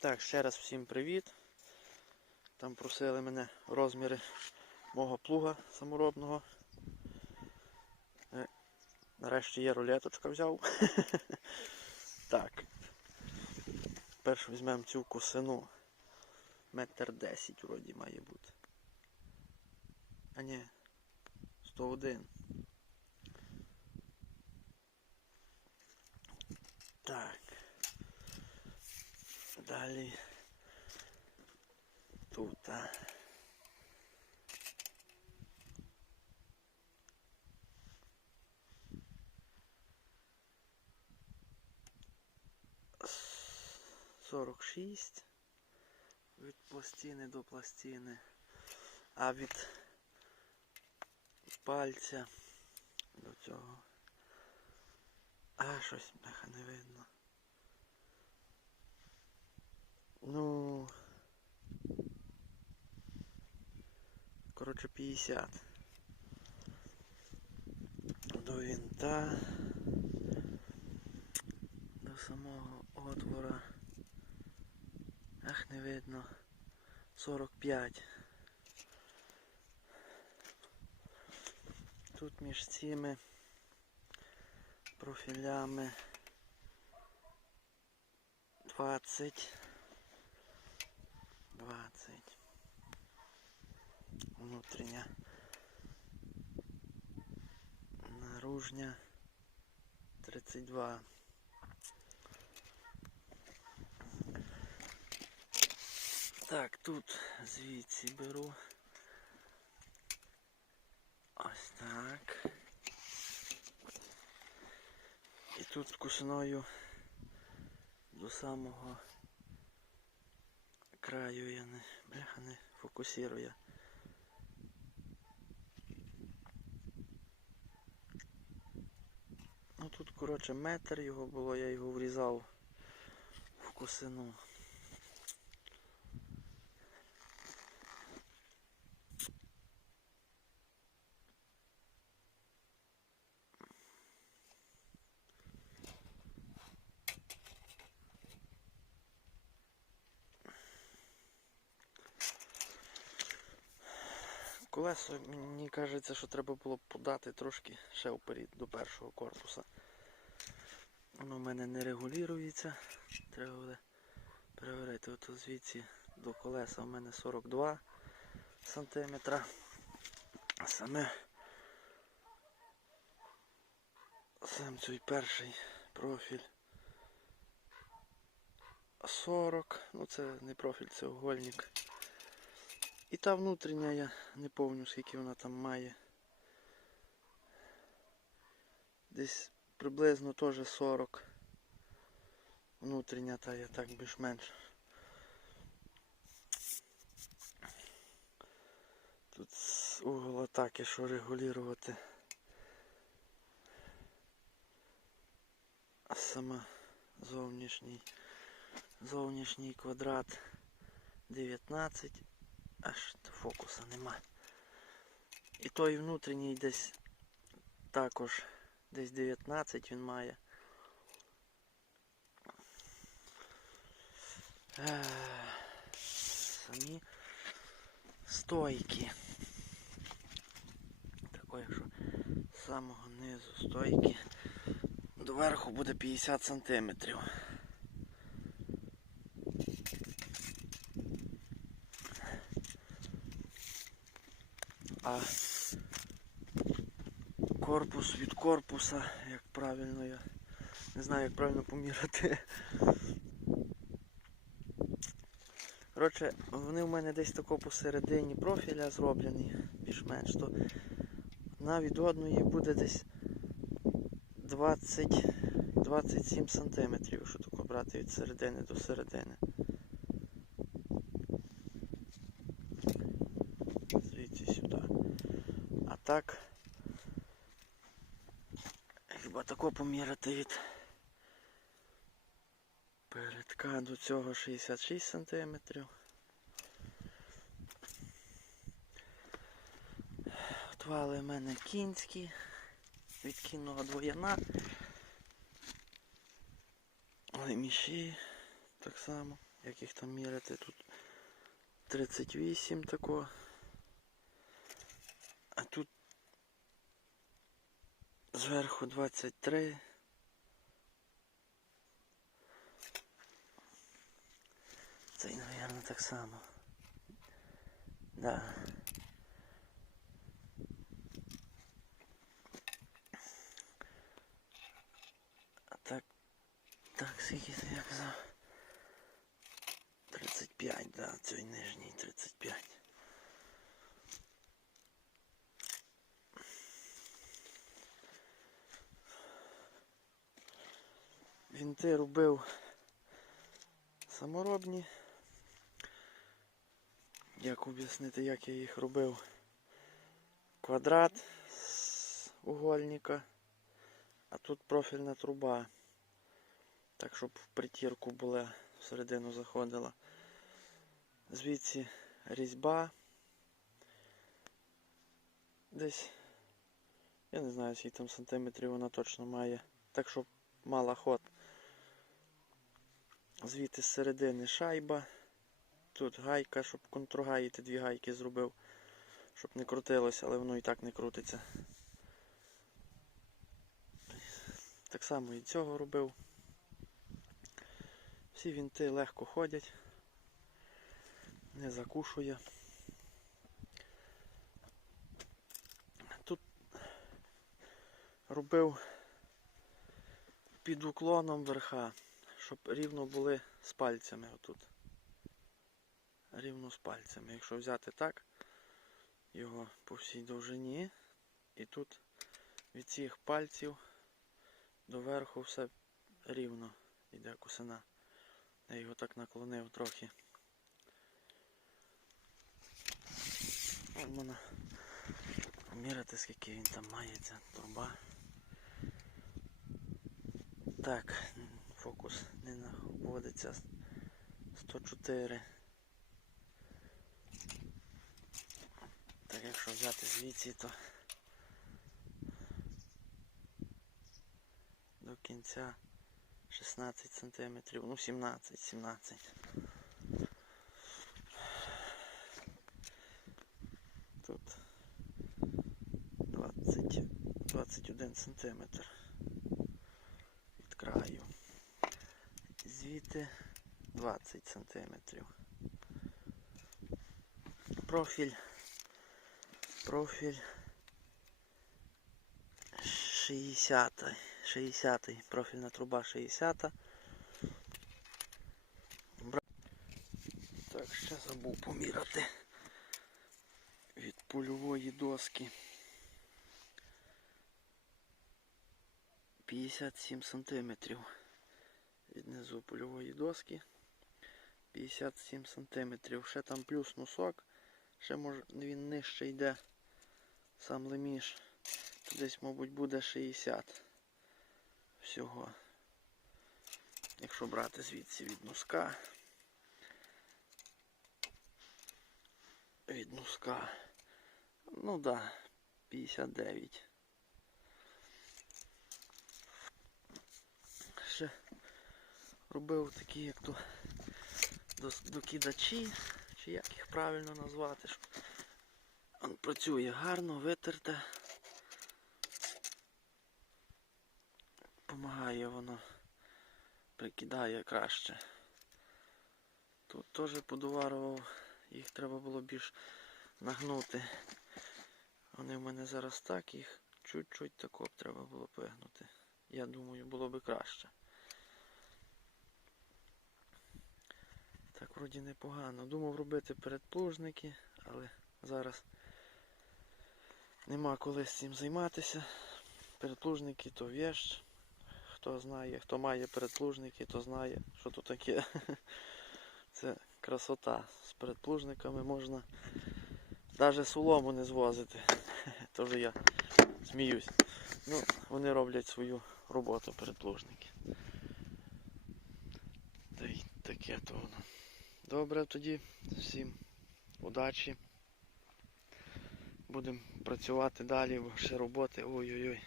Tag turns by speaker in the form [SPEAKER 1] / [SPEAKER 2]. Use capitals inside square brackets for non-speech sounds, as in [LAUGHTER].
[SPEAKER 1] Так, ще раз всім привіт. Там просили мене розміри мого плуга саморобного. Е, Нарешті я рулеточка взяв. [LAUGHS] так. Перше візьмемо цю косину. Метр десять вроді має бути. А ні. 101. Так. Далі тут. а. С- 46 від пластини до пластини, а від пальця до цього. А щось бляха не видно. Ну. Коротше 50. До винта. До самого отвора. Ах, не видно. 45. Тут між цими профілями 20. 20. Внутрішня. Наружня 32. Так, тут звідси беру. Ось так. І тут кусною до самого краю я не, бляха, не фокусирую. Ну тут, коротше, метр його було, я його врізав в косину. Колесо, мені кажеться, що треба було подати трошки ще вперед до першого корпуса. Воно в мене не регулюється. Треба буде перевірити. От звідси до колеса у мене 42 сантиметра. А саме сам цей перший профіль 40. Ну це не профіль, це угольник. І та внутрішня я не пам'ятаю скільки вона там має. Десь приблизно теж 40. Внутрішня та я так більш-менш. Тут угол атаки, що регулювати. А сама зовнішній зовнішній квадрат 19 аж фокуса нема. І той внутрішній десь також десь 19 він має. Самі стойки. Такої, що з самого низу стойки до верху буде 50 сантиметрів. А корпус від корпуса, як правильно я не знаю, як правильно поміряти. Коротше, вони в мене десь тако посередині профіля зроблені, більш-менш, то одна від одної буде десь 20-27 сантиметрів, якщо тако брати від середини до середини. Звідси сюди. А так хіба тако поміряти від передка до цього 66 сантиметрів. Отвали в мене кінські від кінного двояна. Ой, міші так само. Як їх там міряти тут 38 тако. А тут зверху 23. Цей, мабуть, так само. Да. Так, так, скільки це я казав? 35, да, цей нижній 35. Вінти робив саморобні. Як об'яснити, як я їх робив? Квадрат з угольника, а тут профільна труба. Так, щоб в притірку була, всередину заходила. Звідси різьба. Десь, я не знаю, скільки там сантиметрів вона точно має. Так, щоб мала ход. Звідти з середини шайба. Тут гайка, щоб контргаїти дві гайки зробив, щоб не крутилося, але воно і так не крутиться. Так само і цього робив. Всі вінти легко ходять, не закушує. Тут робив під уклоном верха, щоб рівно були з пальцями отут. Рівно з пальцями. Якщо взяти так, його по всій довжині, і тут від цих пальців до верху все рівно йде косина. Я його так наклонив трохи. Можна поміряти, скільки він там має, ця труба. Так, фокус не 104. Так, якщо взяти звідси, то до кінця 16 сантиметрів, ну 17, 17. Тут 20, 21 сантиметр від краю. Звідти 20 сантиметрів. Профіль. Профіль 60. 60. Профільна труба 60. Бра- Так, ще забув поміряти від польової доски. 57 сантиметрів. Від низу польової доски. 57 сантиметрів. Ще там плюс носок. Ще може він нижче йде. Сам леміш. Десь, мабуть, буде 60 всього. Якщо брати звідси від носка. Від носка. Ну да, 59. Ще робив такі, як то докидачі, чи як їх правильно назвати. щоб Он працює гарно, витерте. Помагає воно, прикидає краще. Тут теж подоварував, їх треба було більш нагнути. Вони в мене зараз так, їх чуть-чуть тако треба було вигнути. Я думаю, було би краще. Так, вроді непогано. Думав робити передплужники, але зараз нема коли з цим займатися. Передплужники то вещь. Хто знає, хто має передплужники, то знає, що то таке. [LAUGHS] Це красота. З передплужниками можна навіть солому не звозити. [LAUGHS] Тож я сміюсь. Ну, вони роблять свою роботу передплужники. Та й таке то воно. Добре тоді. Всім удачі. Будемо працювати далі, ще роботи. Ой-ой-ой.